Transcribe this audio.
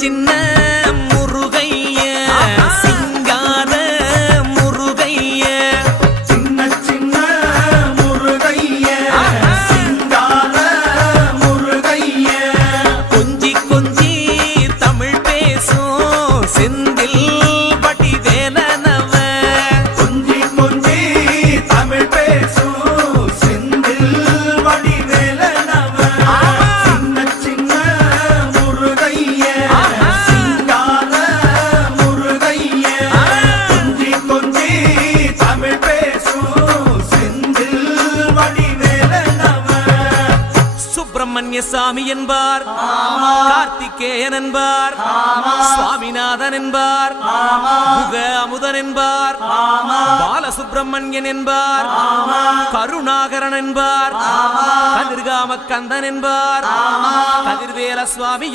சின்ன முருகைய சிங்கார முருகைய சின்ன சின்ன முருகைய சிங்கார முருகைய கொஞ்சி கொஞ்சி தமிழ் பேசும் செந்தில் வடிவேலனவ கொஞ்சி கொஞ்சி தமிழ் பேசும் செந்தில் வடிவேலனவ சின்ன சின்ன முருகைய சிங்கார முருகைய கொஞ்சி கொஞ்சி தமிழ் பேசும் செந்தில் வடிவேலனவ சுப்பிரமணிய சாமி என்பார், கார்த்திகேயன் என்பார், சுவாமிநாதன் என்பார், முக அமுதன் என்பார், பாலசுப்பிரமணியன் என்பார், கருணாகரன் என்பார், கதிர்காம கந்தன் என்பார், கதிர்வேல சுவாமி